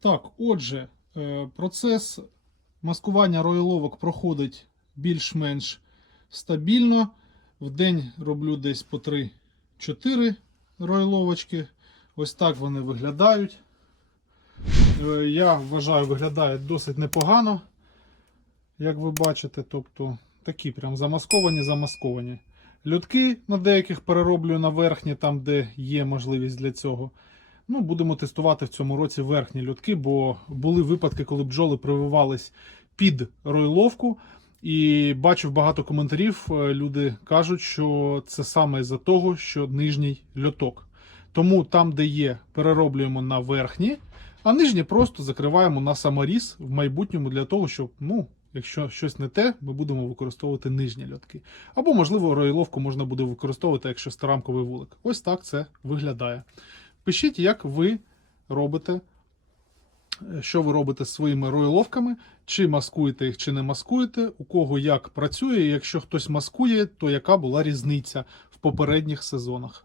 Так, отже, е, процес маскування роїловок проходить більш-менш стабільно. В день роблю десь по 3-4 роїловочки. Ось так вони виглядають. Е, Я вважаю, виглядає досить непогано, як ви бачите. Тобто такі прям замасковані, замасковані. Льотки на деяких перероблю на верхні, там, де є можливість для цього. Ну, будемо тестувати в цьому році верхні льотки, бо були випадки, коли бджоли прививались під ройловку. І бачив багато коментарів. е, Люди кажуть, що це саме із-за того, що нижній льоток. Тому там, де є, перероблюємо на верхні, а нижні просто закриваємо на саморіз в майбутньому для того, щоб, ну, якщо щось не те, ми будемо використовувати нижні льотки. Або, можливо, ройловку можна буде використовувати, якщо старамковий вулик. Ось так це виглядає. Пишіть, як ви робите, е, що ви робите з своїми ройловками, чи маскуєте їх, чи не маскуєте, у кого як працює. Якщо хтось маскує, то яка була різниця в попередніх сезонах.